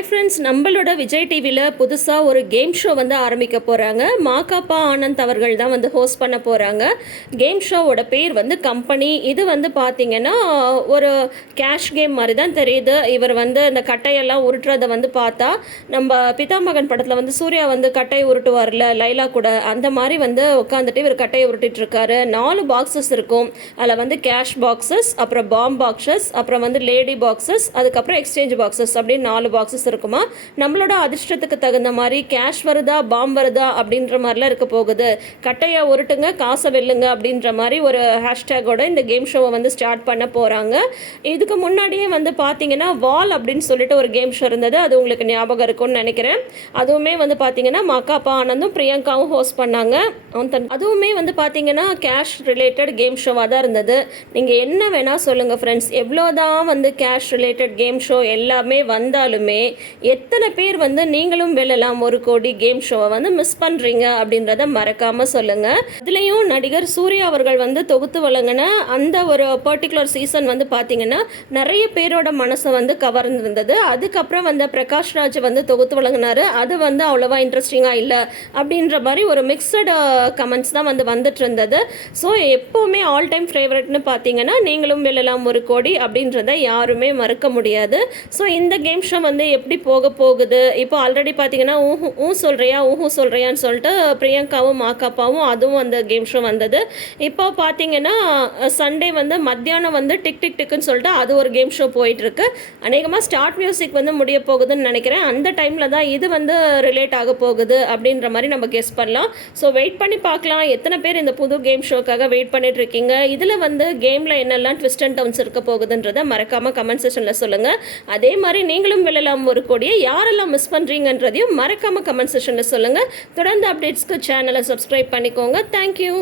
Hi friends நம்மளோட விஜய் டிவியில் புதுசாக ஒரு கேம் ஷோ வந்து ஆரம்பிக்க போகிறாங்க மாகாப்பா ஆனந்த் அவர்கள் தான் வந்து ஹோஸ்ட் பண்ண போகிறாங்க கேம் ஷோவோட பேர் வந்து கம்பெனி இது வந்து பார்த்தீங்கன்னா ஒரு கேஷ் கேம் மாதிரி தான் தெரியுது. இவர் வந்து இந்த கட்டையெல்லாம் உருட்டுறதை வந்து பார்த்தா நம்ம பிதாமகன் படத்தில் வந்து சூர்யா வந்து கட்டையை உருட்டுவார்ல லைலா கூட அந்த மாதிரி வந்து உட்காந்துட்டு இவர் கட்டையை உருட்டிட்டு இருக்காரு. நாலு பாக்ஸஸ் இருக்கும். அதில் வந்து கேஷ் பாக்ஸஸ் அப்புறம் பாம் பாக்ஸஸ் அப்புறம் வந்து லேடி பாக்ஸஸ் அதுக்கப்புறம் எக்ஸ்சேஞ்ச் பாக்ஸஸ் அப்படின்னு நாலு பாக்ஸஸ் இருக்குமா? நம்மளோட அதிர்ஷ்டத்துக்கு தகுந்த மாதிரி கேஷ் வருதா பாம் வருதா அப்படின்ற மாதிரிலாம் இருக்க போகுது. கட்டையை உருட்டுங்க காசை வெல்லுங்க அப்படின்ற மாதிரி ஒரு ஹேஷ்டேக்கோட இந்த கேம் ஷோவை வந்து ஸ்டார்ட் பண்ண போகிறாங்க இதுக்கு முன்னாடியே வந்து பார்த்தீங்கன்னா வால் அப்படின்னு சொல்லிட்டு ஒரு கேம் ஷோ இருந்தது. அது உங்களுக்கு ஞாபகம் இருக்கும்னு நினைக்கிறேன். அதுவுமே வந்து பார்த்தீங்கன்னா மக்காப்பா ஆனந்தும் பிரியங்காவும் ஹோஸ்ட் பண்ணாங்க. அதுவுமே வந்து பார்த்தீங்கன்னா கேஷ் ரிலேட்டட் கேம் ஷோவாக தான் இருந்தது. நீங்கள் என்ன வேணால் சொல்லுங்கள் ஃப்ரெண்ட்ஸ் எவ்வளோதான் வந்து கேஷ் ரிலேட்டட் கேம் ஷோ எல்லாமே வந்தாலுமே எத்தனை பேர் வந்து நீங்களும் வெல்லலாம் ஒரு கோடி கேம் ஷோவை வந்து மிஸ் பண்ணுறீங்க அப்படின்றத மறக்காமல் சொல்லுங்கள் இதுலேயும் நடிகர் சூர்யா அவர்கள் வந்து தொகுத்து வழங்கின அந்த ஒரு பர்டிகுலர் சீசன் வந்து பார்த்தீங்கன்னா நிறைய பேரோட மனசை வந்து கவர்ந்திருந்தது. அதுக்கப்புறம் வந்து பிரகாஷ் ராஜ் வந்து தொகுத்து வழங்கினாரு. அது வந்து அவ்வளோவா இன்ட்ரெஸ்டிங்காக இல்லை அப்படின்ற மாதிரி ஒரு மிக்சடு கமெண்ட்ஸ் தான் வந்து வந்துட்டு இருந்தது. ஸோ எப்போவுமே ஆல் டைம் ஃபேவரட்னு பார்த்தீங்கன்னா நீங்களும் வெல்லலாம் ஒரு கோடி அப்படின்றத யாருமே மறக்க முடியாது. ஸோ இந்த கேம் ஷோ வந்து எப்படி போக போகுது? இப்போ ஆல்ரெடி பார்த்தீங்கன்னா ஊஹு ஊ சொல்கிறியா ஊஹு சொல்கிறியான்னு சொல்லிட்டு பிரியங்காவும் மாக்காப்பாவும் அதுவும் அந்த கேம் ஷோ வந்தது. இப்போ பார்த்தீங்கன்னா சண்டே வந்து மத்தியானம் வந்து டிக் டிக் டிக்குன்னு சொல்லிட்டு அது ஒரு கேம் ஷோ போயிட்டுருக்கு. அநேகமாக ஸ்டார்ட் மியூசிக் வந்து முடிய போகுதுன்னு நினைக்கிறேன். அந்த டைமில் தான் இது வந்து ரிலேட் ஆக போகுது அப்படின்ற மாதிரி நம்ம கெஸ் பண்ணலாம். ஸோ வெயிட் பண்ணி பார்க்கலாம். எத்தனை பேர் இந்த புது கேம் ஷோக்காக வெயிட் பண்ணிட்டு இருக்கீங்க? இதில் வந்து கேமில் என்னெல்லாம் ட்விஸ்ட் அண்ட் டவுன்ஸ் இருக்க போகுதுன்றதை மறக்காமல் கமெண்ட் செஷனில் சொல்லுங்கள் அதே மாதிரி நீங்களும் விழலாம். ஒரு கோடியை யாரெல்லாம் மிஸ் பண்ணுறீங்கன்றதையும் மறக்காமல் கமெண்ட் செஷனில் சொல்லுங்கள் தொடர்ந்து அப்டேட்ஸ்க்கு சேனலை சப்ஸ்கிரைப் பண்ணிக்கோங்க. தேங்க்யூ